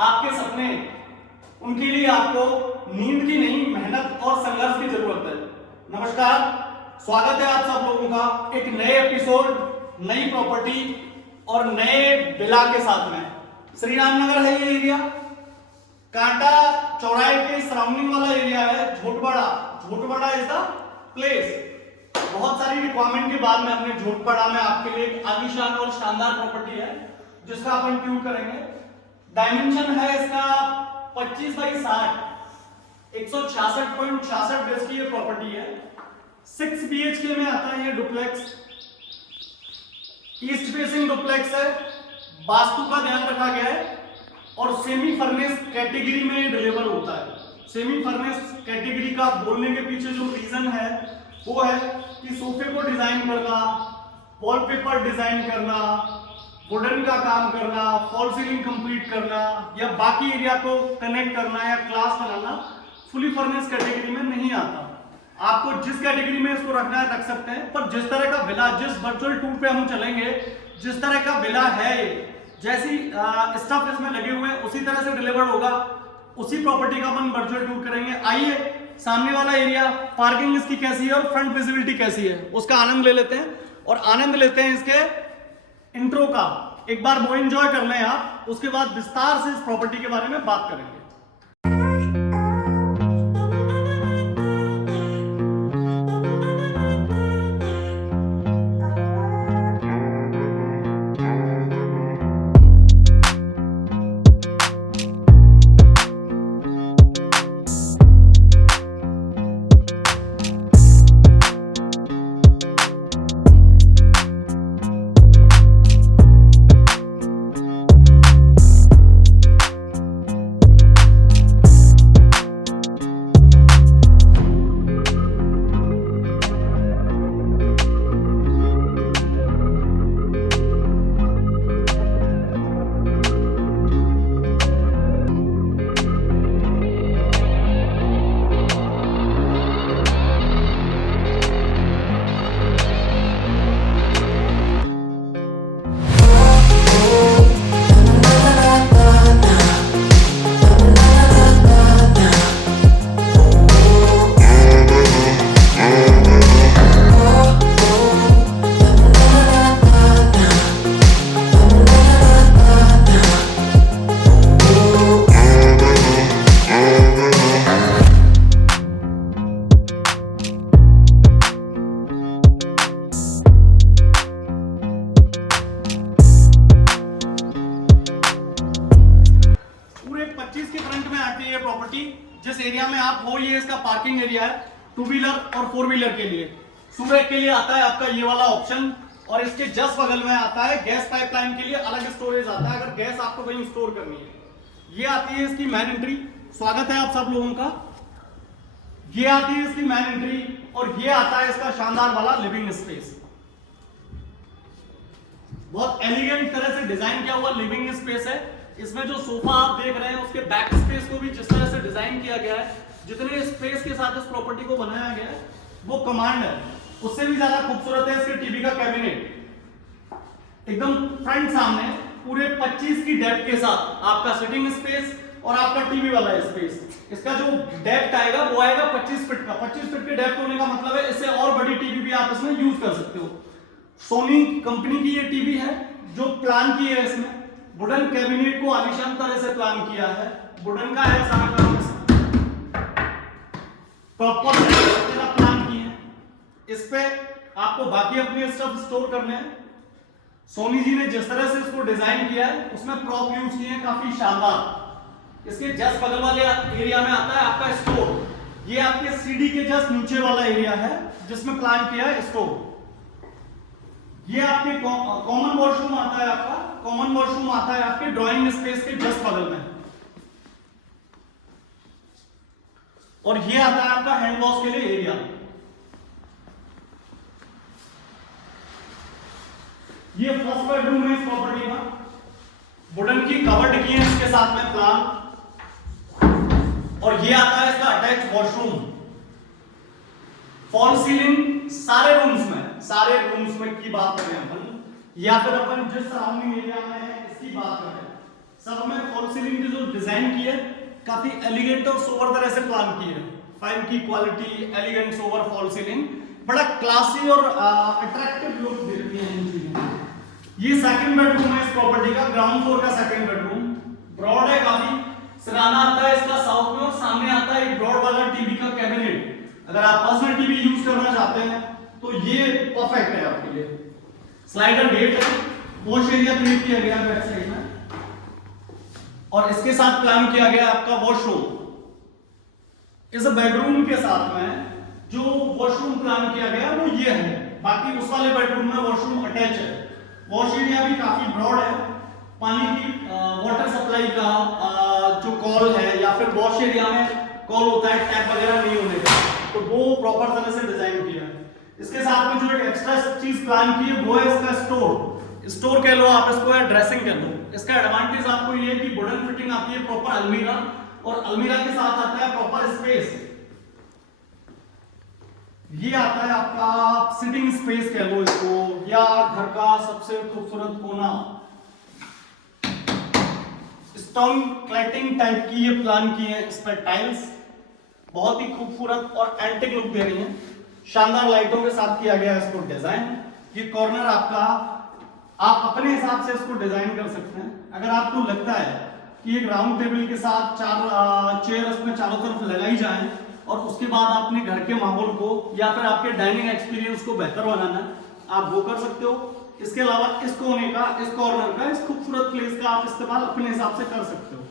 आपके सपने, उनके लिए आपको नींद की नहीं मेहनत और संघर्ष की जरूरत है। नमस्कार, स्वागत है आप सब लोगों का एक नए एपिसोड, नई प्रॉपर्टी और नए विला के साथ में। श्री राम नगर है ये एरिया, कांटा चौराहे के सराउंडिंग वाला एरिया है। झोटबड़ा इज द प्लेस। बहुत सारी रिक्वायरमेंट के बाद में हमने झोटबड़ा में आपके लिए एक आलीशान और शानदार प्रॉपर्टी है जिसका अपन टूर करेंगे। डायमेंशन है इसका 25 बाई 60, 166.66 गज की ये प्रॉपर्टी है। 6 BHK में आता है ये डुप्लेक्स, ईस्ट फेसिंग डुप्लेक्स है। वास्तु का ध्यान रखा गया है और सेमी फर्नेस कैटेगरी में डिलीवर होता है। सेमी फर्नेस कैटेगरी का बोलने के पीछे जो रीजन है वो है कि सोफे को डिजाइन करना, वॉलपेपर डिजाइन करना, वुडन का काम करना, फॉल सीलिंग कंप्लीट करना या बाकी एरिया को कनेक्ट करना या क्लास बनाना फुली फर्नेस कैटेगरी में नहीं आता। आपको जिस कैटेगरी में इसको रखना है रख सकते हैं, पर जिस तरह का विला, जिस वर्चुअल टूर पे हम चलेंगे, जिस तरह का विला है ये, जैसी स्टफ इसमें लगे हुए हैं उसी तरह से डिलीवर होगा। उसी प्रॉपर्टी का हम वर्चुअल टूर करेंगे। आइए सामने वाला एरिया, पार्किंग इसकी कैसी है और फ्रंट विजिबिलिटी कैसी है उसका आनंद ले लेते हैं और आनंद लेते हैं इसके इंट्रो का। एक बार वो एंजॉय कर लें आप, उसके बाद विस्तार से इस प्रॉपर्टी के बारे में बात करेंगे। जिस एरिया में आप हो, ये इसका पार्किंग एरिया है 2 व्हीलर और 4 व्हीलर के लिए। सूर्य के लिए आता है आपका ये वाला ऑप्शन और इसके जस्ट बगल में आता है गैस पाइपलाइन के लिए अलग स्टोरेज आता है अगर गैस आपको कहीं स्टोर करनी है। ये आती है इसकी मेन एंट्री। स्वागत है आप सब लोगों का। ये आती है इसकी मेन एंट्री और ये आता है इसका शानदार वाला लिविंग स्पेस। बहुत एलिगेंट तरह से डिजाइन किया हुआ लिविंग स्पेस है। इसमें जो सोफा आप देख रहे हैं उसके बैक स्पेस को भी जिस तरह से डिजाइन किया गया है, जितने स्पेस के साथ इस प्रॉपर्टी को बनाया गया है वो कमांड है। उससे भी ज्यादा खूबसूरत है इसके टीवी का कैबिनेट, एकदम फ्रंट सामने पूरे 25 की डेप्थ के साथ आपका सिटिंग स्पेस और आपका टीवी वाला स्पेस। इसका जो डेप्थ आएगा वो आएगा 25 फीट का। 25 फीट के डेप्थ होने का मतलब है इससे और बड़ी टीवी भी आप इसमें यूज कर सकते हो। सोनी कंपनी की ये टीवी है जो प्लान की है। इसमें वुडन कैबिनेट को आलीशान तरह से प्लान किया है। वुडन का है सारा काम, प्रॉपर प्लान किए हैं। इस पे आपको बाकी अपने स्टफ स्टोर करने हैं। सोनी जी ने जिस तरह से इसको डिजाइन किया है उसमें प्रॉप यूज किए हैं काफी शानदार। इसके जस्ट बगल वाले एरिया में आता है आपका स्टोर। ये आपके सीढ़ी के जस्ट नीचे वाला एरिया है जिसमें प्लान किया है स्टोर। ये आपके कॉमन वॉशरूम आता है। आपका कॉमन वॉशरूम आता है आपके ड्राइंग स्पेस के जस्ट बगल में और ये आता है आपका हैंड वॉश के लिए एरिया। ये फर्स्ट बेडरूम है इस प्रॉपर्टी का। वुडन की कवर्ड की है इसके साथ में प्लान और ये आता है इसका अटैच वॉशरूम। फॉल सीलिंग सारे रूम्स में की बात करें अपन या फिर अपन जिस सराउंडिंग एरिया में है इसकी बात करें, सब में फॉल सीलिंग की जो डिजाइन की है, काफी एलिगेंट और सोबर तरह से प्लान की है। फाइन की quality, elegant sober fall ceiling, बड़ा क्लासी और अट्रैक्टिव लुक देती है इन चीजों। ये सेकंड बेडरूम है इस प्रॉपर्टी का, ग्राउंड फ्लोर का सेकंड बेडरूम। ब्रॉड है काफी, सिराना आता है इसका साउथ में और सामने आता है एक ब्रॉड वाला टीवी का कैबिनेट। अगर आप पर्सनल टीवी यूज करना चाहते हैं तो ये परफेक्ट है आपके लिए। स्लाइडर गेट है, वॉश एरिया क्रिएट किया गया है बैक साइड में, और इसके साथ प्लान किया गया आपका वॉशरूम। इस बेडरूम के साथ में जो वॉशरूम प्लान किया गया वो ये है। बाकी उस वाले बेडरूम में वॉशरूम अटैच है। वॉश एरिया भी काफी ब्रॉड है। पानी की वाटर सप्लाई का जो कॉल है या फिर वॉश एरिया में कॉल होता है टैप वगैरह नहीं होने का, तो वो प्रॉपर तरह से डिजाइन किया है। इसके साथ में जो एक एक्स्ट्रा चीज प्लान की है वो है इसका स्टोर कह लो आप इसको, या ड्रेसिंग कह लो। इसका एडवांटेज आपको ये कि वुडन फिटिंग आती है, प्रॉपर अलमीरा, और अलमीरा के साथ आता है प्रॉपर स्पेस। ये आता है आपका सिटिंग स्पेस कह लो इसको, या घर का सबसे खूबसूरत कोना। स्टोन क्लैटिंग टाइप की ये प्लान की है, इस पर टाइल्स बहुत ही खूबसूरत और एंटिक लुक दे रही है। शानदार लाइटों के साथ किया गया है इसको डिजाइन। ये कॉर्नर आपका आप अपने हिसाब से इसको डिजाइन कर सकते हैं। अगर आपको लगता है कि एक राउंड टेबल के साथ 4 चेयर उसमें चारों तरफ लगाई जाए और उसके बाद अपने घर के माहौल को या फिर आपके डाइनिंग एक्सपीरियंस को बेहतर बनाना है, आप वो कर सकते हो। इसके अलावा इस कोने का, इस कॉर्नर का, इस खूबसूरत प्लेस का आप इस्तेमाल अपने हिसाब से कर सकते हो।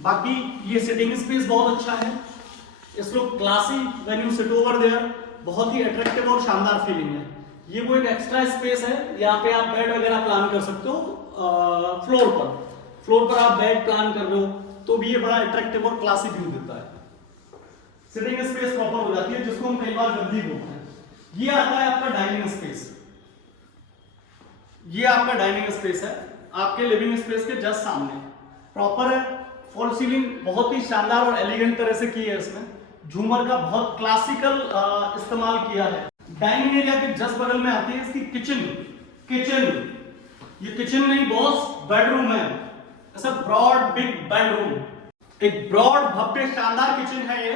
बाकी ये सिटिंग स्पेस बहुत अच्छा है। इसको classy when you sit over there, बहुत ही अट्रैक्टिव और शानदार फीलिंग है। ये वो एक एक्स्ट्रा स्पेस है, यहाँ पे आप बेड वगैरह प्लान कर सकते हो। फ्लोर पर आप बेड प्लान कर रहे हो तो भी ये बड़ा अट्रैक्टिव और क्लासी व्यू देता है। सिटिंग स्पेस प्रॉपर हो जाती है, जिसको हम कई बार गद्दी बोलते हैं। ये आता है आपका डाइनिंग स्पेस। ये आपका डाइनिंग स्पेस है, आपके लिविंग स्पेस के जस्ट सामने प्रॉपर है। फॉल सीलिंग बहुत ही शानदार और एलिगेंट तरह से की है। इसमें झूमर का बहुत क्लासिकल इस्तेमाल किया है। डाइनिंग एरिया के जस्ट बगल में आती है इसकी किचन। ये किचन नहीं बॉस, बेडरूम है। ऐसा ब्रॉड बिग बेडरूम, एक ब्रॉड भव्य शानदार किचन है। ये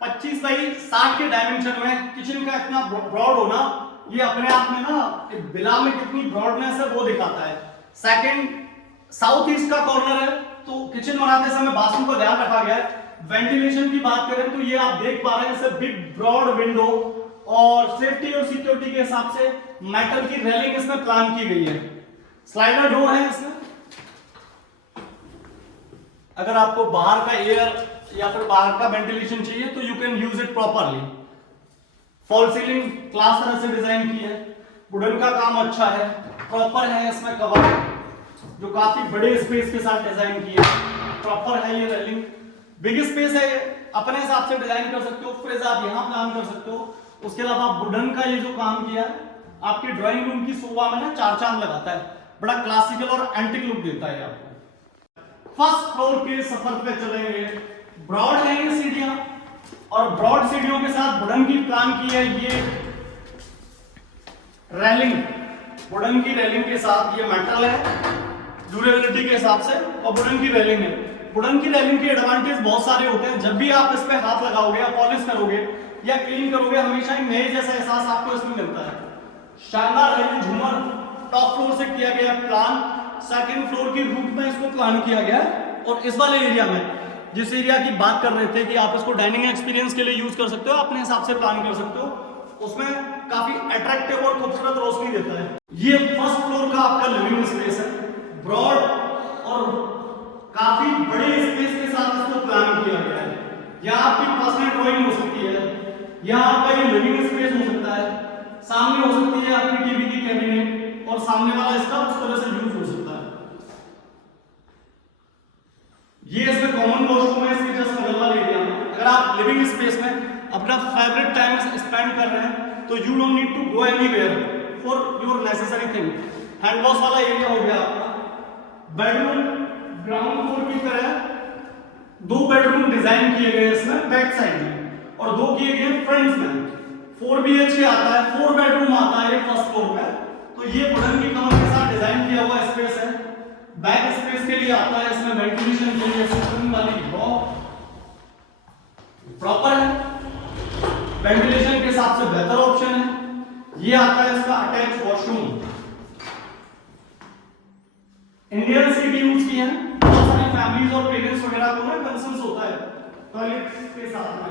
25 बाई 60 के डायमेंशन में किचन का इतना ब्रॉड होना, ये अपने आप में ना एक विला में कितनी ब्रॉडनेस है वो दिखाता है। सेकंड, साउथ ईस्ट का कॉर्नर है, तो किचन बनाते समय वास्तु का ध्यान रखा गया है। वेंटिलेशन की बात करें तो ये आप देख पा रहे हैं, इसे बिग ब्रॉड विंडो और सेफ्टी और सिक्योरिटी के हिसाब से मेटल की रेलिंग इसमें प्लान की गई है। स्लाइडर डोर है इसमें। अगर आपको बाहर का एयर या फिर बाहर का वेंटिलेशन चाहिए तो you can use it properly. Fall ceiling class तरह से डिजाइन की है। वुडन का काम अच्छा है, प्रॉपर है। इसमें कवर जो काफी बड़े स्पेस के साथ डिजाइन की है, प्रॉपर है। ये रेलिंग बिग स्पेस है, अपने हिसाब से डिजाइन कर सकते हो। फ्रिज आप यहां प्लान कर सकते हो। उसके अलावा वुडन का ये जो काम किया है आपके ड्राइंग रूम की शोभा में ना 4 चांद लगाता है, बड़ा क्लासिकल और एंटिक लुक देता है आपको। फर्स्ट फ्लोर के सफर पे चलेंगे। ब्रॉड है ये सीढ़ियां, और ब्रॉड सीढ़ियों के साथ वुडन की प्लान की है ये रेलिंग। वुडन की रेलिंग के साथ ये मेटल है ड्यूरेबिलिटी के हिसाब से, और वुडन की रेलिंग है। वुडन की रेलिंग के एडवांटेज बहुत सारे होते हैं। जब भी आप इस पे हाथ लगाओगे या पॉलिश करोगे या क्लीन करोगे, हमेशा एक नए जैसा एहसास आपको इसमें मिलता है। शानदार है ये झूमर, टॉप फ्लोर से किया गया प्लान। सेकंड फ्लोर की रूफ में इसको प्लान किया गया है। और इस वाले एरिया में, जिस एरिया की बात कर रहे थे कि आप इसको डाइनिंग एक्सपीरियंस के लिए यूज कर सकते हो, अपने हिसाब से प्लान कर सकते हो, उसमें काफी अट्रैक्टिव और खूबसूरत रोशनी देता है। ये फर्स्ट फ्लोर का आपका लिविंग स्पेस है। ब्रॉड और काफी बड़े स्पेस के साथ इसको प्लान किया गया है। यहाँ आपकी पर्सनल ड्राइंग हो सकती है, यहाँ आपका ये लिविंग स्पेस हो सकता है, सामने हो सकती है आपकी टीवी की कैबिनेट, और सामने वाला इसका उस तरह से यूज हो सकता है। ये इसमें कॉमन वॉशरूम है इसके जस्ट बगल वाले एरिया में। अगर आप लिविंग स्पेस में अपना फेवरेट टाइम स्पेंड कर रहे हैं तो you don't need to go anywhere for your necessary thing. Hand wash वाला एरिया हो गया आपका। बेडरूम ग्राउंड फ्लोर की तरह 2 बेडरूम डिजाइन किए गए इसमें बैक साइड में, और 2 किए गए फ्रंट में। 4 BHK आता है, 4 बेडरूम आता है फर्स्ट फ्लोर में। तो ये वुडन की कमर के साथ डिजाइन किया हुआ स्पेस है। बैक स्पेस के लिए आता है, इसमें वेंटिलेशन के लिए सिस्टम वाली बहुत प्रॉपर है, वेंटिलेशन के हिसाब से बेहतर ऑप्शन है। ये आता है इसका attach washroom, Indian city use किया है। बहुत सारी फैमिलीज और पेरेंट्स वगैरह को ना कंसर्न्स होता है टॉयलेट के साथ में।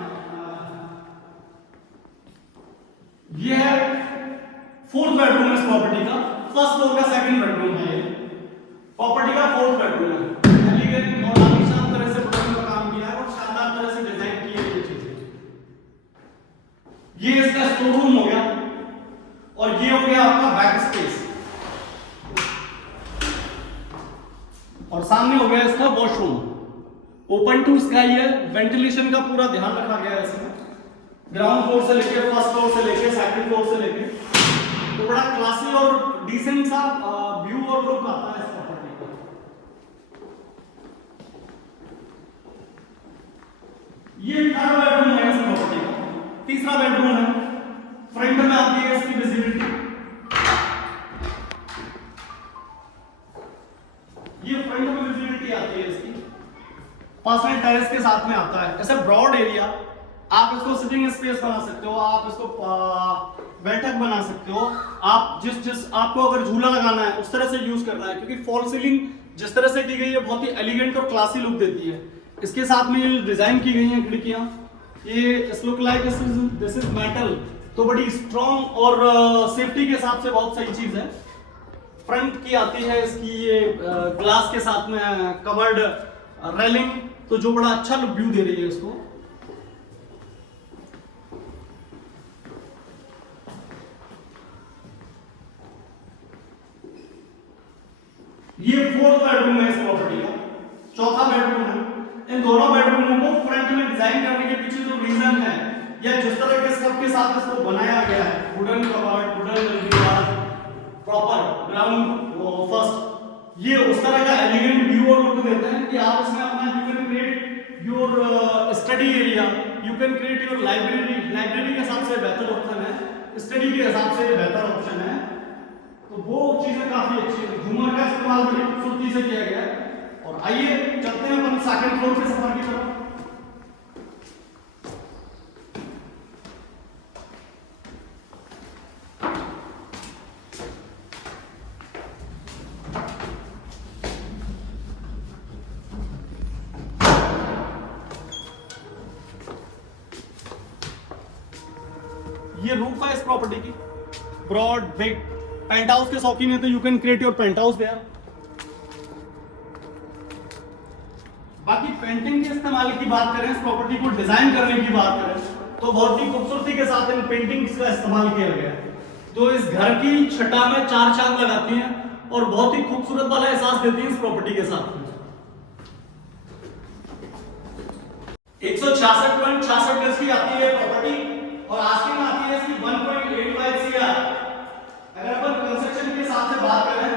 ये है 4th बेडरूम इस प्रॉपर्टी का, फर्स्ट फ्लोर का 2nd बेडरूम है। ये प्रॉपर्टी का 4th बेडरूम है। एलिगेंट और आलीशान तरह से वुडन का काम किया है और शानदार तरह से डिजाइन की है ये चीजें। ये इसका स्टोर रूम हो गया और ये हो गया आपका बैक स्पेस, और सामने हो गया इसका वॉशरूम। ओपन टू स्काई है, वेंटिलेशन का पूरा ध्यान रखा गया है इसमें। ग्राउंड फ्लोर से लेके फर्स्ट फ्लोर से लेके 2nd फ्लोर से लेके तो बड़ा क्लासी और डिसेंट सा व्यू और लुक आता है इस प्रॉपर्टी का। ये 3rd बेडरूम है इस प्रॉपर्टी का। तीसरा बेडरूम है, फ्रंट में आती है इसकी विजिबिलिटी। ये फ्रंट में विजिबिलिटी आती है इसकी, पर्सनल टेरेस के साथ में आता है। ऐसे ब्रॉड एरिया, आप इसको सिटिंग स्पेस बना सकते हो, आप इसको बैठक बना सकते हो। आप जिस आपको अगर झूला लगाना है उस तरह से यूज करना है, क्योंकि फॉल सीलिंग जिस तरह से की गई है बहुत ही एलिगेंट और क्लासी लुक देती है। इसके साथ में ये डिजाइन की गई है खिड़कियां, ये इस look like this is metal, तो बड़ी स्ट्रॉन्ग और सेफ्टी के हिसाब से बहुत सही चीज है। फ्रंट की आती है इसकी ये ग्लास के साथ में कवर्ड रेलिंग, तो जो बड़ा अच्छा लुक व्यू दे रही है इसको। ये 4th बेडरूम है इस प्रॉपर्टी का, चौथा बेडरूम है। इन दोनों बेडरूमों को फ्रंट में डिजाइन करने के पीछे जो रीजन है या जिस तरह के सब के साथ इसको बनाया गया है, वुडन कवर्ड, वुडन दीवार, प्रॉपर ग्राउंड फर्स्ट, ये उस तरह का एलिगेंट व्यू और लुक देते हैं कि आप इसमें अपना you can create your study area, you can create your library. Library के हिसाब से बेहतर ऑप्शन है, स्टडी के हिसाब से बेहतर ऑप्शन है, तो वो चीजें काफी अच्छी है। झूमर का इस्तेमाल बड़ी खूबसूरती से किया गया है। और आइए चलते हैं अपन 2nd फ्लोर के सफर की तरफ। ये रूफ है इस प्रॉपर्टी की, ब्रॉड बिग। पेंट हाउस के शौकीन है तो you can create your paint house there. बाकी पेंटिंग के इस्तेमाल की बात करें, इस प्रॉपर्टी को डिजाइन करने की बात करें, तो बहुत ही खूबसूरती के साथ इन पेंटिंग्स का इस्तेमाल किया गया है, तो इस घर की छटा में 4 चांद लगाती हैं और बहुत ही खूबसूरत वाला एहसास देती है इस प्रॉपर्टी के साथ। 166.66 गज की आती है प्रॉपर्टी और आस्किंग आती है इसकी 1.85 CR। अगर अपन कंस्ट्रक्शन के हिसाब से बात करें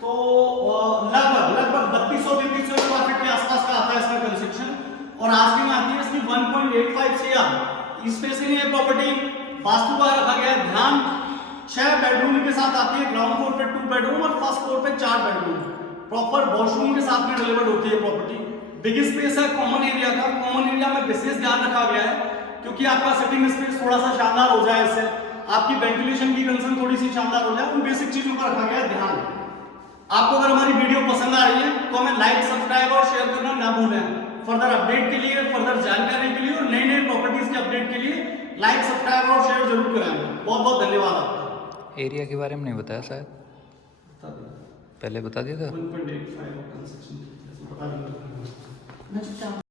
तो लगभग 3200 स्क्वायर फीट के आसपास का आता है इसका कंस्ट्रक्शन, और आस्किंग आती है इसकी 1.85 CR। स्पेसिंग ये प्रॉपर्टी वास्तु का रखा गया है ध्यान। 6 बेडरूम के साथ आती है, ग्राउंड फ्लोर पे 2 बेडरूम और फर्स्ट फ्लोर पे 4 बेडरूम, प्रॉपर वॉशरूम के साथ में डिलीवर्ड होती है प्रॉपर्टी। बिग स्पेस है कॉमन एरिया का, कॉमन एरिया में विशेष ध्यान रखा गया है क्योंकि आपका सिटिंग स्पेस थोड़ा सा शानदार हो जाए, इससे आपकी वेंटिलेशन की कंसर्न थोड़ी सी शानदार हो जाए, उन बेसिक चीजों का रखा गया है ध्यान। आपको अगर हमारी वीडियो पसंद आ रही है तो हमें लाइक, सब्सक्राइब और शेयर करना ना भूलें। फर्दर अपडेट के लिए, फर्दर जानकारी के लिए और नई नई प्रॉपर्टीज के अपडेट के लिए लाइक, सब्सक्राइब और शेयर जरूर करें। बहुत बहुत धन्यवाद आपका। एरिया के बारे में नहीं बताया शायद, पहले बता दिया था। 1.85 कंस्ट्रक्शन बता दूंगा।